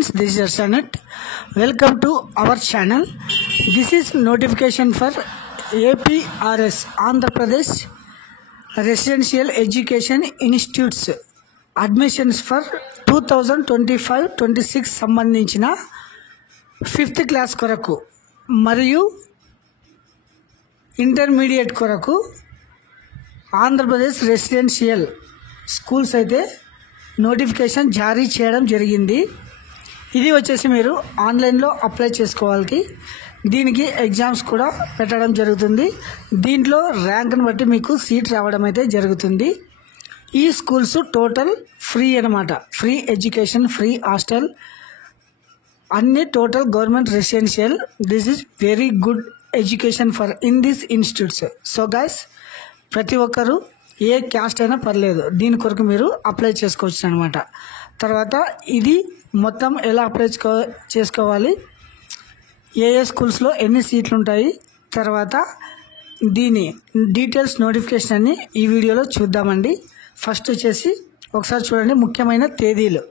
friends, this is Arsanet. Welcome to our channel. This is notification for APRS Andhra Pradesh Residential Education Institutes admissions for 2025-26 సంబంధించిన 5th class కొరకు మరియు intermediate కొరకు Andhra Pradesh residential schools అయితే notification జారీ చేయడం జరిగింది. ఇది వచ్చేసి మీరు ఆన్లైన్లో అప్లై చేసుకోవాలి. దీనికి ఎగ్జామ్స్ కూడా పెట్టడం జరుగుతుంది. దీంట్లో ర్యాంక్ని బట్టి మీకు సీట్ రావడం అయితే జరుగుతుంది. ఈ స్కూల్స్ టోటల్ ఫ్రీ అన్నమాట. ఫ్రీ ఎడ్యుకేషన్, ఫ్రీ హాస్టల్, అన్ని total government residential. This is very good education for in this institutes. So guys, ప్రతి ఒక్కరు ఏ క్యాస్ట్ అయినా పర్లేదు, దీని కొరకు మీరు అప్లై చేసుకోవచ్చు అనమాట. తర్వాత ఇది మొత్తం ఎలా అప్లై చేసుకోవాలి, ఏ స్కూల్స్లో ఎన్ని సీట్లు ఉంటాయి, తర్వాత దీని డీటెయిల్స్ నోటిఫికేషన్ అన్ని ఈ వీడియోలో చూద్దామండి. ఫస్ట్ వచ్చేసి ఒకసారి చూడండి, ముఖ్యమైన తేదీలు.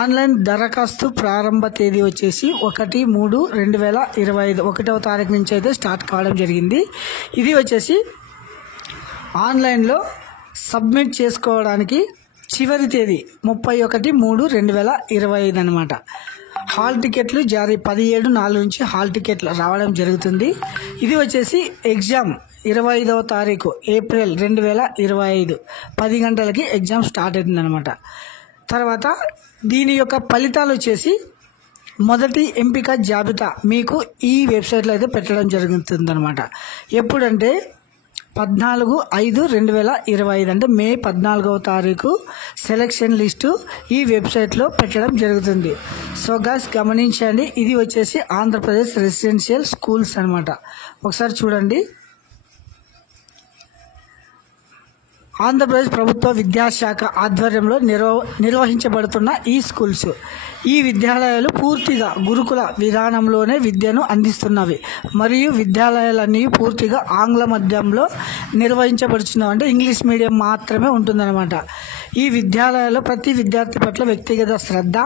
ఆన్లైన్ దరఖాస్తు ప్రారంభ తేదీ వచ్చేసి 1/3/2025 1వ తారీఖు నుంచి అయితే స్టార్ట్ కావడం జరిగింది. ఇది వచ్చేసి ఆన్లైన్లో సబ్మిట్ చేసుకోవడానికి చివరి తేదీ 31/3/2025 అనమాట. హాల్ టికెట్లు జారీ 17/4 నుంచి హాల్ టికెట్లు రావడం జరుగుతుంది. ఇది వచ్చేసి ఎగ్జామ్ 25వ తారీఖు ఏప్రిల్ 2025 10 గంటలకి ఎగ్జామ్ స్టార్ట్ అవుతుంది అనమాట. తర్వాత దీని యొక్క ఫలితాలు వచ్చేసి మొదటి ఎంపిక జాబితా మీకు ఈ వెబ్సైట్లో అయితే పెట్టడం జరుగుతుంది అనమాట. ఎప్పుడంటే 14/5/2025 అంటే మే 14వ తారీఖు సెలక్షన్ లిస్టు ఈ వెబ్సైట్లో పెట్టడం జరుగుతుంది. సో గాయ్స్ గమనించండి, ఇది వచ్చేసి ఆంధ్రప్రదేశ్ రెసిడెన్షియల్ స్కూల్స్ అనమాట. ఒకసారి చూడండి. ఆంధ్రప్రదేశ్ ప్రభుత్వ విద్యాశాఖ ఆధ్వర్యంలో నిర్వహించబడుతున్న ఈ స్కూల్స్, ఈ విద్యాలయాలు పూర్తిగా గురుకుల విధానంలోనే విద్యను అందిస్తున్నవి మరియు విద్యాలయాలన్నీ పూర్తిగా ఆంగ్ల మాధ్యమంలో నిర్వహించబడుతున్నవి. అంటే ఇంగ్లీష్ మీడియం మాత్రమే ఉంటుందన్నమాట. ఈ విద్యాలయాల్లో ప్రతి విద్యార్థి పట్ల వ్యక్తిగత శ్రద్ధ,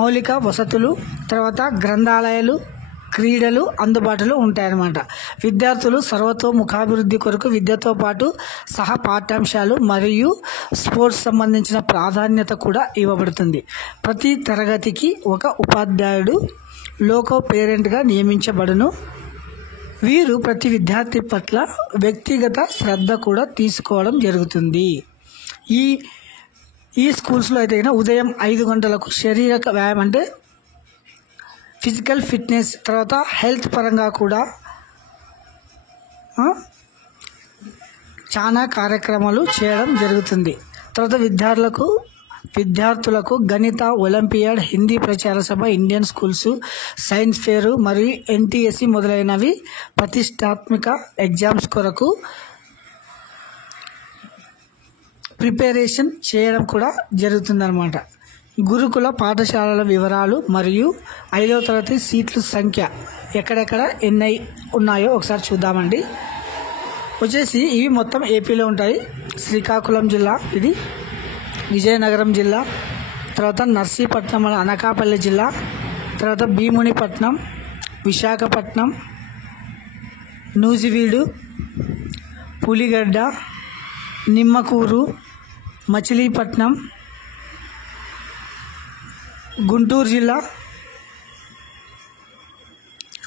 మౌలిక వసతులు, తర్వాత గ్రంథాలయాలు, క్రీడలు అందుబాటులో ఉంటాయన్నమాట. విద్యార్థులు సర్వతోముఖాభివృద్ధి కొరకు విద్యతో పాటు సహ పాఠ్యాంశాలు మరియు స్పోర్ట్స్ సంబంధించిన ప్రాధాన్యత కూడా ఇవ్వబడుతుంది. ప్రతి తరగతికి ఒక ఉపాధ్యాయుడు లోకో పేరెంట్గా నియమించబడును. వీరు ప్రతి విద్యార్థి పట్ల వ్యక్తిగత శ్రద్ధ కూడా తీసుకోవడం జరుగుతుంది. ఈ స్కూల్స్లో అయితే ఉదయం 5 గంటలకు శారీరక వ్యాయామం అంటే ఫిజికల్ ఫిట్నెస్, తర్వాత హెల్త్ పరంగా కూడా చాలా కార్యక్రమాలు చేయడం జరుగుతుంది. తర్వాత విద్యార్థులకు గణిత ఒలింపియాడ్, హిందీ ప్రచార సభ, ఇండియన్ స్కూల్స్, సైన్స్ ఫేరు మరియు NTSC మొదలైనవి ప్రతిష్టాత్మక ఎగ్జామ్స్ కొరకు ప్రిపరేషన్ చేయడం కూడా జరుగుతుందన్నమాట. గురుకుల పాఠశాలల వివరాలు మరియు 5వ తరగతి సీట్ల సంఖ్య ఎక్కడెక్కడ ఎన్ని ఉన్నాయో ఒకసారి చూద్దామండి. వచ్చేసి ఇవి మొత్తం ఏపీలో ఉంటాయి. శ్రీకాకుళం జిల్లా, ఇది విజయనగరం జిల్లా, తర్వాత నర్సీపట్నం అనకాపల్లి జిల్లా, తర్వాత భీమునిపట్నం, విశాఖపట్నం, నూజివీడు, పులిగడ్డ, నిమ్మకూరు, మచిలీపట్నం, గుంటూరు జిల్లా,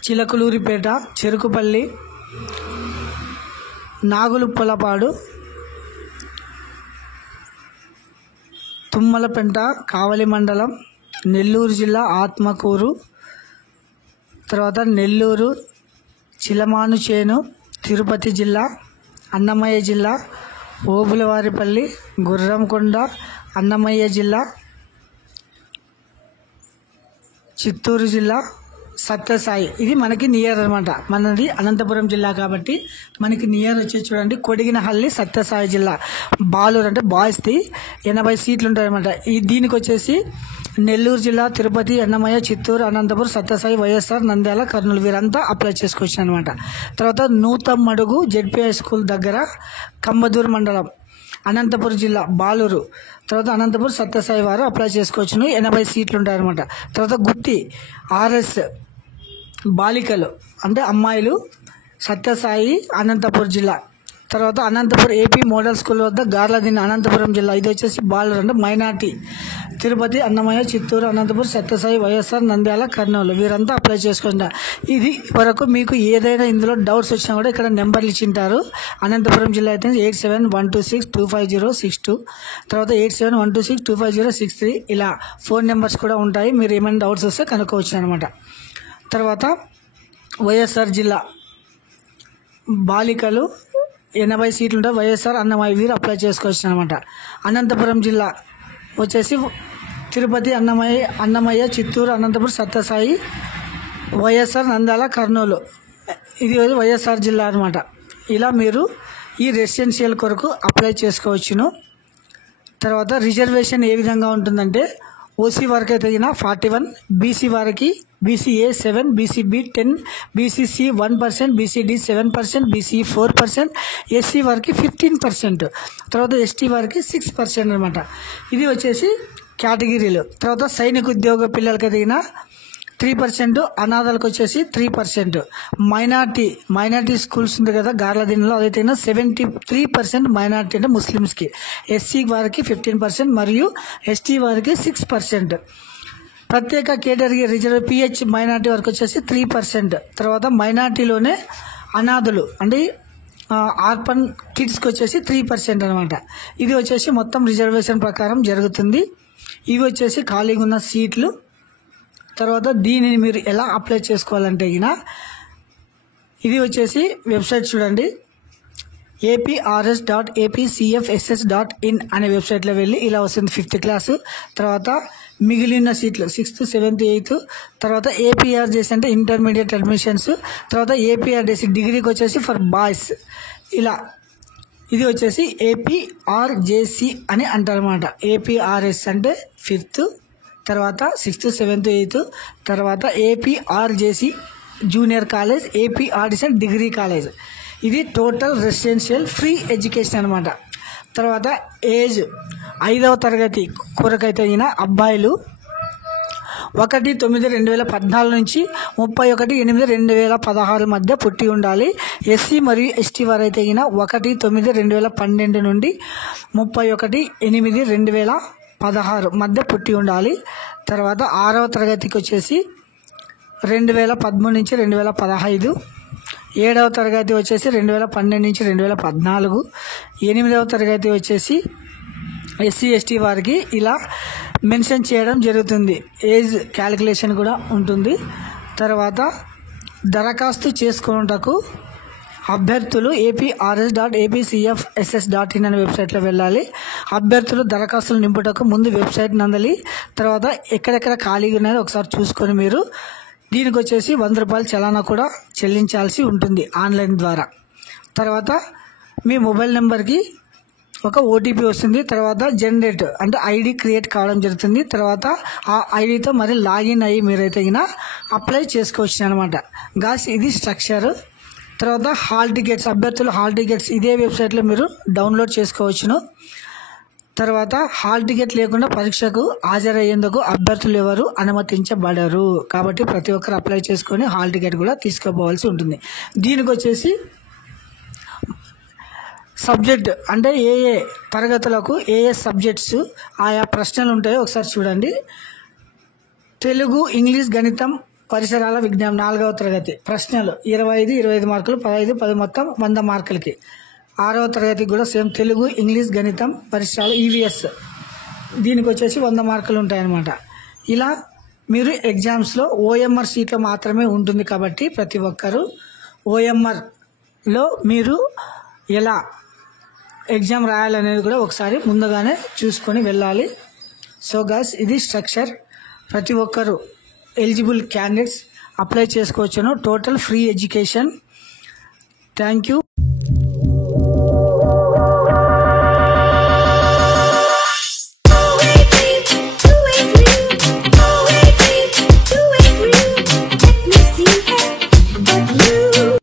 చిలకలూరిపేట, చెరుకుపల్లి, నాగులుప్పలపాడు, తుమ్మలపెంట, కావలి మండలం, నెల్లూరు జిల్లా, ఆత్మకూరు, తర్వాత నెల్లూరు, చిలమానుచేను, తిరుపతి జిల్లా, అన్నమయ్య జిల్లా, ఓబులవారిపల్లి, గుర్రంకొండ, అన్నమయ్య జిల్లా, చిత్తూరు జిల్లా, సత్యసాయి. ఇది మనకి నియర్ అనమాట. మనది అనంతపురం జిల్లా కాబట్టి మనకి నియర్ వచ్చేసి చూడండి, కొడిగినహల్లి, సత్యసాయి జిల్లా. బాలూరు అంటే బాయ్స్ది 80 సీట్లు ఉంటాయి అనమాట. దీనికి వచ్చేసి నెల్లూరు జిల్లా, తిరుపతి, అన్నమయ్య, చిత్తూరు, అనంతపురం, సత్యసాయి, వైఎస్ఆర్, నంద్యాల, కర్నూలు వీరంతా అప్లై చేసుకోవచ్చు అనమాట. తర్వాత నూతమ్మడుగు జెడ్పీ హై స్కూల్ దగ్గర కంబదూరు మండలం అనంతపురం జిల్లా బాలూరు, తర్వాత అనంతపురం సత్యసాయి వారు అప్లై చేసుకోవచ్చును. 80 సీట్లు ఉంటాయన్నమాట. తర్వాత గుత్తి ఆర్ఎస్ బాలికలు అంటే అమ్మాయిలు, సత్యసాయి అనంతపురం జిల్లా. తర్వాత అనంతపురం ఏపీ మోడల్ స్కూల్ వద్ద గార్లదిన్న అనంతపురం జిల్లా, ఇది వచ్చేసి బాలూరు అంటే మైనార్టీ. తిరుపతి, అన్నమయ్య, చిత్తూరు, అనంతపురం, సత్యసాయి, వైఎస్ఆర్, నంద్యాల, కర్నూలు వీరంతా అప్లై చేసుకుంటారు. ఇది వరకు మీకు ఏదైనా ఇందులో డౌట్స్ వచ్చినా కూడా ఇక్కడ నెంబర్లు ఇచ్చింటారు. అనంతపురం జిల్లా అయితే 8712625062, తర్వాత 8712625063 ఇలా ఫోన్ నెంబర్స్ కూడా ఉంటాయి. మీరు ఏమైనా డౌట్స్ వస్తే కనుక్కోవచ్చు అనమాట. తర్వాత వైఎస్ఆర్ జిల్లా బాలికలు 80 సీట్లు ఉంటాయి. వైఎస్ఆర్, అన్నమయ్య వీరు అప్లై చేసుకోవచ్చు అనమాట. అనంతపురం జిల్లా వచ్చేసి తిరుపతి, అన్నమయ్య, చిత్తూరు, అనంతపురం, సత్యసాయి, వైఎస్ఆర్, నంద్యాల, కర్నూలు ఇది వైఎస్ఆర్ జిల్లా అనమాట. ఇలా మీరు ఈ రెసిడెన్షియల్ కొరకు అప్లై చేసుకోవచ్చును. తర్వాత రిజర్వేషన్ ఏ విధంగా ఉంటుందంటే ఓసీ వారికి అయితే 41, బీసీ వారికి BCA 7, BCB 10, BCC 1%, BCD 7%, BCE 4%, SC వారికి 15%, తర్వాత ఎస్టీ వారికి 6% అనమాట. ఇది వచ్చేసి కేటగిరీలు. తర్వాత సైనిక ఉద్యోగ పిల్లలకి ఎదిగిన 3%, అనాథలకు వచ్చేసి 3%, మైనార్టీ స్కూల్స్ ఉంది కదా గార్లదిన్నలో అదైతే 73% మైనార్టీ అంటే ముస్లిమ్స్కి, ఎస్సీ వారికి 15% మరియు ఎస్టీ వారికి 6%. ప్రత్యేక కేటగిరీ రిజర్వ్ పిహెచ్ మైనార్టీ వరకు వచ్చేసి 3%. తర్వాత మైనార్టీలోనే అనాథులు అంటే ఆర్పన్ కిడ్స్కి వచ్చేసి 3% అనమాట. ఇది వచ్చేసి మొత్తం రిజర్వేషన్ ప్రకారం జరుగుతుంది. ఇవి వచ్చేసి ఖాళీగా ఉన్న సీట్లు. తర్వాత దీనిని మీరు ఎలా అప్లై చేసుకోవాలంటే ఇది వచ్చేసి వెబ్సైట్ చూడండి, aprs.apcfss.in అనే వెబ్సైట్లో వెళ్ళి ఇలా వస్తుంది 5th క్లాసు. తర్వాత మిగిలిన సీట్లు 6th, 7th, 8th. తర్వాత ఏపీఆర్జేసీ అంటే ఇంటర్మీడియట్ అడ్మిషన్స్. తర్వాత ఏపీఆర్జేసీ డిగ్రీకి వచ్చేసి ఫర్ బాయ్స్ ఇలా. ఇది వచ్చేసి ఏపీఆర్జేసీ అని అంటారన్నమాట. ఏపీఆర్ఎస్ అంటే 5th, తర్వాత 6th, 7th, 8th. తర్వాత APRJC junior college, APRJC degree college. ఇది టోటల్ రెసిడెన్షియల్ ఫ్రీ ఎడ్యుకేషన్ అనమాట. తర్వాత ఏజ్ 5వ తరగతి కొరకైతే అబ్బాయిలు 1/9/2014 నుంచి 31/8/2016 మధ్య పుట్టి ఉండాలి. ఎస్సీ మరియు ఎస్టీ వారైతే 1/9/2012 నుండి 31/8/2016 మధ్య పుట్టి ఉండాలి. తర్వాత 6వ తరగతికి వచ్చేసి 2013 నుంచి 2015, 7వ తరగతి వచ్చేసి 2012 నుంచి 2014, 8వ తరగతి వచ్చేసి ఎస్సీ ఎస్టీ వారికి ఇలా మెన్షన్ చేయడం జరుగుతుంది. ఏజ్ క్యాలిక్యులేషన్ కూడా ఉంటుంది. తర్వాత దరఖాస్తు చేసుకున్నటకు అభ్యర్థులు aprs.apcfss.in అనే వెబ్సైట్లో వెళ్ళాలి. అభ్యర్థులు దరఖాస్తులు నింపుటకు ముందు వెబ్సైట్ నందలి. తర్వాత ఎక్కడెక్కడ ఖాళీగా ఉన్నాయో ఒకసారి చూసుకొని మీరు దీనికి వచ్చేసి 100 రూపాయలు చలానా కూడా చెల్లించాల్సి ఉంటుంది ఆన్లైన్ ద్వారా. తర్వాత మీ మొబైల్ నెంబర్కి ఒక ఓటీపీ వస్తుంది. తర్వాత జనరేట్ అంటే ఐడి క్రియేట్ కావడం జరుగుతుంది. తర్వాత ఆ ఐడితో మరి లాగిన్ అయ్యి మీరైతే అప్లై చేసుకోవచ్చు అనమాట. గాస్ ఇది స్ట్రక్చర్. తర్వాత హాల్ టికెట్స్, అభ్యర్థులు హాల్ టికెట్స్ ఇదే వెబ్సైట్లో మీరు డౌన్లోడ్ చేసుకోవచ్చును. తర్వాత హాల్ టికెట్ లేకుండా పరీక్షకు హాజరయ్యేందుకు అభ్యర్థులు ఎవరు అనుమతించబడరు. కాబట్టి ప్రతి ఒక్కరు అప్లై చేసుకొని హాల్ టికెట్ కూడా తీసుకోపోవాల్సి ఉంటుంది. దీనికి వచ్చేసి సబ్జెక్ట్ అంటే ఏ తరగతులకు ఏ సబ్జెక్ట్స్ ఆయా ప్రశ్నలు ఉంటాయో ఒకసారి చూడండి. తెలుగు, ఇంగ్లీష్, గణితం, పరిసరాల విజ్ఞానం 4వ తరగతి ప్రశ్నలు 25, 25 మార్కులు, 15, 10 మొత్తం 100 మార్కులకి. 6వ తరగతికి కూడా సేమ్ తెలుగు, ఇంగ్లీష్, గణితం, పరిసరాలు ఈవీఎస్ దీనికి వచ్చేసి 100 మార్కులు ఉంటాయన్నమాట. ఇలా మీరు ఎగ్జామ్స్లో ఓఎంఆర్ సీట్లో మాత్రమే ఉంటుంది. కాబట్టి ప్రతి ఒక్కరూ ఓఎంఆర్లో మీరు ఎలా ఎగ్జామ్ రాయాలనేది కూడా ఒకసారి ముందుగానే చూసుకొని వెళ్ళాలి. సో గాయ్స్ ఇది స్ట్రక్చర్. ప్రతి ఒక్కరూ ఎలిజిబుల్ క్యాండిడేట్స్ అప్లై చేసుకోవచ్చును. Total free education. Thank you.